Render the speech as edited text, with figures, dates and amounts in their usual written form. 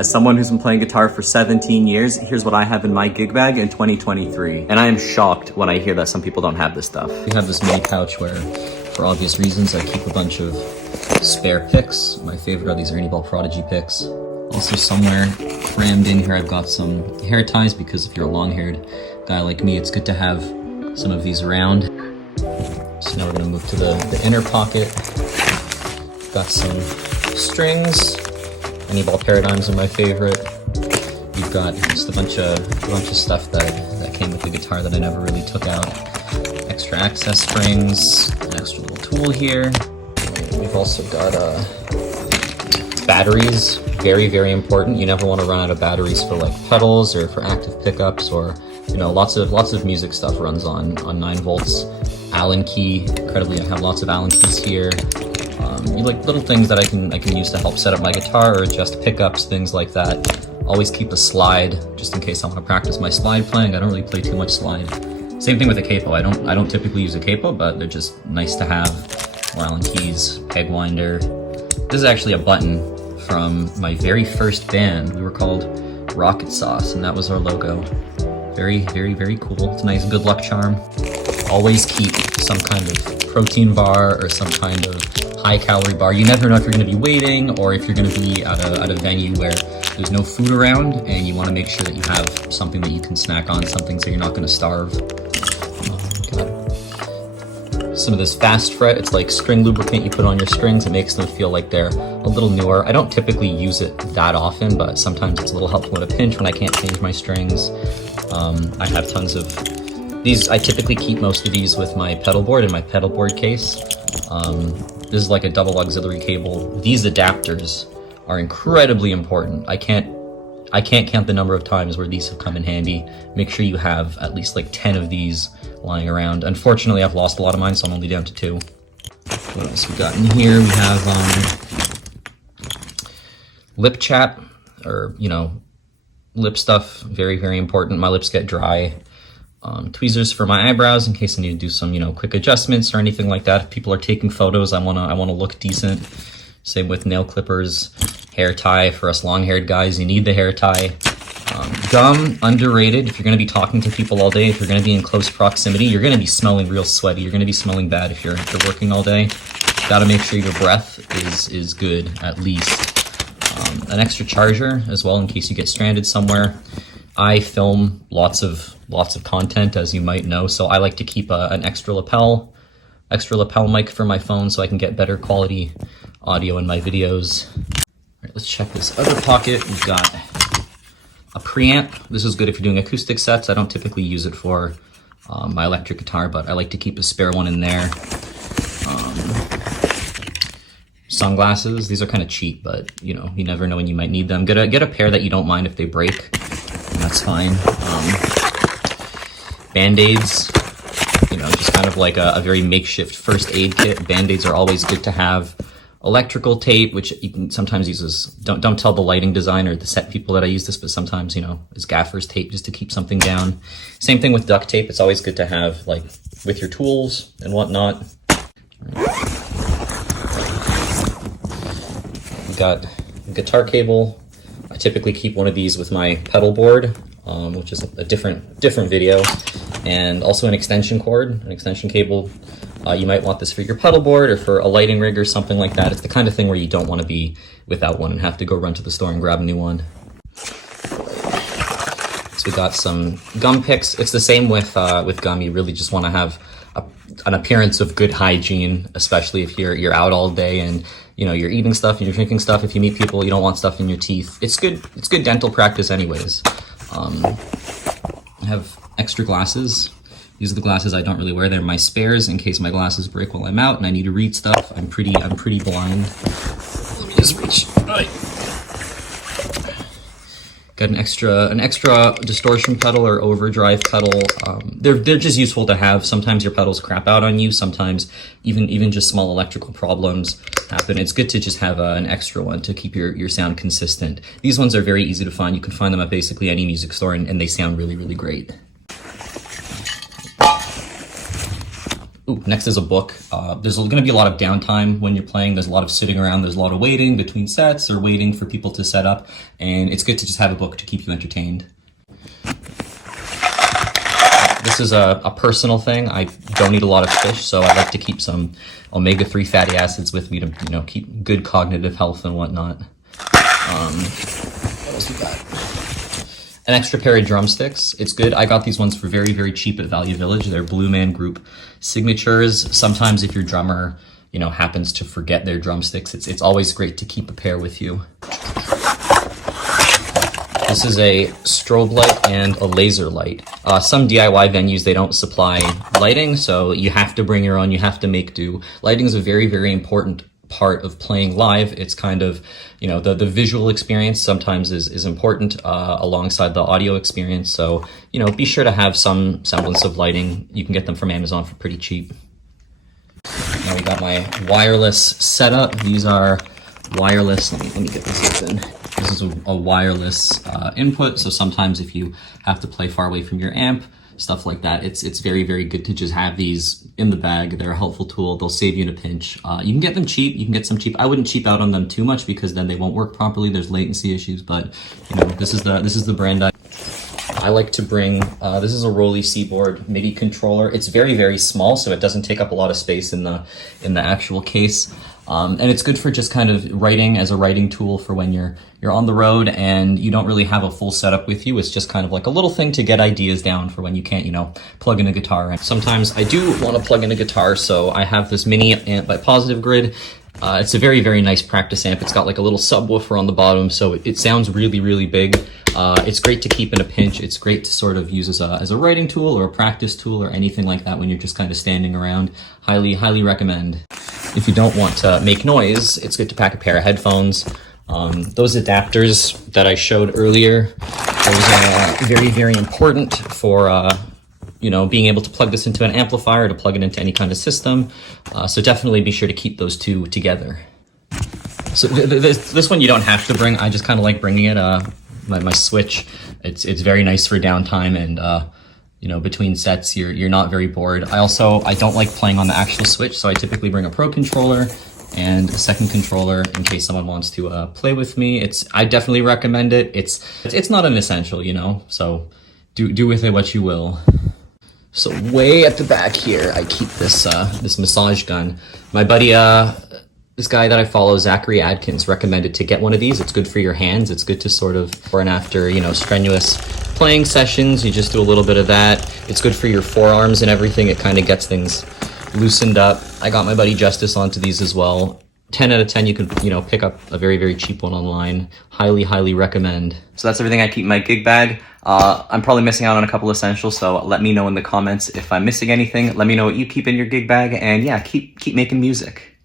As someone who's been playing guitar for 17 years, here's what I have in my gig bag in 2023. And I am shocked when I hear that some people don't have this stuff. We have this mini pouch where, for obvious reasons, I keep a bunch of spare picks. My favorite are these Ernie Ball Prodigy picks. Also somewhere crammed in here, I've got some hair ties, because if you're a long-haired guy like me, it's good to have some of these around. So now we're gonna move to the inner pocket. Got some strings. Ernie Ball Paradigms are my favorite. You've got just a bunch of stuff that came with the guitar that I never really took out. Extra access springs, an extra little tool here. We've also got batteries, very, very important. You never want to run out of batteries for like pedals or for active pickups, or lots of music stuff runs on 9 volts. Allen key, incredibly, I have lots of Allen keys here. Like little things that I can use to help set up my guitar or adjust pickups, things like that. Always keep a slide just in case I want to practice my slide playing. I don't really play too much slide. Same thing with a capo. I don't typically use a capo, but they're just nice to have. More Allen keys, peg winder. This is actually a button from my very first band. We were called Rocket Sauce, and that was our logo. Very, very, very cool. It's a nice good luck charm. Always keep some kind of protein bar or some kind of high-calorie bar. You never know if you're going to be waiting or if you're going to be at a venue where there's no food around, and you want to make sure that you have something that you can snack on, something so you're not going to starve. Some of this fast fret, it's like string lubricant you put on your strings. It makes them feel like they're a little newer. I don't typically use it that often, but sometimes it's a little helpful at a pinch when I can't change my strings. I have tons of these. I typically keep most of these with my pedal board in my pedal board case. This is like a double auxiliary cable. These adapters are incredibly important. I can't count the number of times where these have come in handy. Make sure you have at least like 10 of these lying around. Unfortunately, I've lost a lot of mine, so I'm only down to 2. What else we got in here? We have lip chat, or lip stuff. Very, very important. My lips get dry. Tweezers for my eyebrows in case I need to do some quick adjustments or anything like that. If people are taking photos, I wanna look decent. Same with nail clippers. Hair tie for us long-haired guys. You need the hair tie. Gum, underrated. If you're going to be talking to people all day, if you're going to be in close proximity, you're going to be smelling real sweaty. You're going to be smelling bad if you're working all day. Got to make sure your breath is good, at least. An extra charger as well in case you get stranded somewhere. I film lots of content, as you might know, so I like to keep an extra lapel mic for my phone so I can get better quality audio in my videos. All right, let's check this other pocket. We've got a preamp. This is good if you're doing acoustic sets. I don't typically use it for my electric guitar, but I like to keep a spare one in there. Sunglasses. These are kind of cheap, but you never know when you might need them. Get a pair that you don't mind if they break, and that's fine. Band-aids. Just kind of like a very makeshift first aid kit. Band-aids are always good to have. Electrical tape, which you can sometimes use as, don't tell the lighting designer, the set people that I use this, but sometimes, as gaffer's tape just to keep something down. Same thing with duct tape. It's always good to have, like, with your tools and whatnot. We got a guitar cable. I typically keep one of these with my pedal board, which is a different video, and also an extension cord, an extension cable. You might want this for your pedal board or for a lighting rig or something like that. It's the kind of thing where you don't want to be without one and have to go run to the store and grab a new one. So we got some gum picks. It's the same with gum. You really just want to have an appearance of good hygiene, especially if you're out all day and you're eating stuff and you're drinking stuff. If you meet people, you don't want stuff in your teeth. It's good dental practice anyways. I have extra glasses. These are the glasses I don't really wear. They're my spares in case my glasses break while I'm out and I need to read stuff. I'm pretty blind. Let me just reach. Right. Got an extra distortion pedal or overdrive pedal. They're just useful to have. Sometimes your pedals crap out on you. Sometimes even just small electrical problems happen. It's good to just have an extra one to keep your sound consistent. These ones are very easy to find. You can find them at basically any music store, and they sound really, really great. Ooh, next is a book. There's going to be a lot of downtime when you're playing. There's a lot of sitting around. There's a lot of waiting between sets or waiting for people to set up. And it's good to just have a book to keep you entertained. This is a personal thing. I don't eat a lot of fish, so I like to keep some omega-3 fatty acids with me to, you know, keep good cognitive health and whatnot. What else we got? An extra pair of drumsticks. It's good. I got these ones for very, very cheap at Value Village. They're Blue Man Group signatures. Sometimes if your drummer, you know, happens to forget their drumsticks, it's always great to keep a pair with you. This is a strobe light and a laser light. Some DIY venues, they don't supply lighting, so you have to bring your own, you have to make do. Lighting is a very, very important part of playing live. It's kind of, you know, the visual experience sometimes is important alongside the audio experience. So, you know, be sure to have some semblance of lighting. You can get them from Amazon for pretty cheap. Now we got my wireless setup. These are wireless. Let me get this open. This is a wireless input, so sometimes if you have to play far away from your amp, stuff like that, it's very, very good to just have these in the bag. They're a helpful tool. They'll save you in a pinch. You can get them cheap. You can get some cheap. I wouldn't cheap out on them too much because then they won't work properly. There's latency issues, but you know, this is the brand I like to bring. This is a Rolly Seaboard MIDI controller. It's very, very small, so it doesn't take up a lot of space in the actual case. And it's good for just kind of writing as a writing tool for when you're on the road and you don't really have a full setup with you. It's just kind of like a little thing to get ideas down for when you can't, you know, plug in a guitar. Sometimes I do want to plug in a guitar, so I have this mini amp by Positive Grid. It's a very, very nice practice amp. It's got like a little subwoofer on the bottom, so it sounds really, really big. It's great to keep in a pinch. It's great to sort of use as a writing tool or a practice tool or anything like that when you're just kind of standing around. Highly, highly recommend. If you don't want to make noise, it's good to pack a pair of headphones. Those adapters that I showed earlier, those are very, very important for you know, being able to plug this into an amplifier, to plug it into any kind of system. So definitely be sure to keep those two together. So this one you don't have to bring. I just kind of like bringing it. My switch, it's very nice for downtime and you know, between sets, you're not very bored. I don't like playing on the actual Switch, so I typically bring a Pro controller and a second controller in case someone wants to play with me. I definitely recommend it. It's not an essential, you know, so do with it what you will. So way at the back here, I keep this this massage gun. My buddy, this guy that I follow, Zachary Adkins, recommended to get one of these. It's good for your hands. It's good to sort of, for and after, you know, strenuous playing sessions, you just do a little bit of that. It's good for your forearms and everything. It kind of gets things loosened up. I got my buddy Justice onto these as well. 10 out of 10, you could, you know, pick up a very, very cheap one online. Highly, highly recommend. So that's everything I keep in my gig bag. I'm probably missing out on a couple essentials, so let me know in the comments if I'm missing anything. Let me know what you keep in your gig bag, and yeah, keep making music.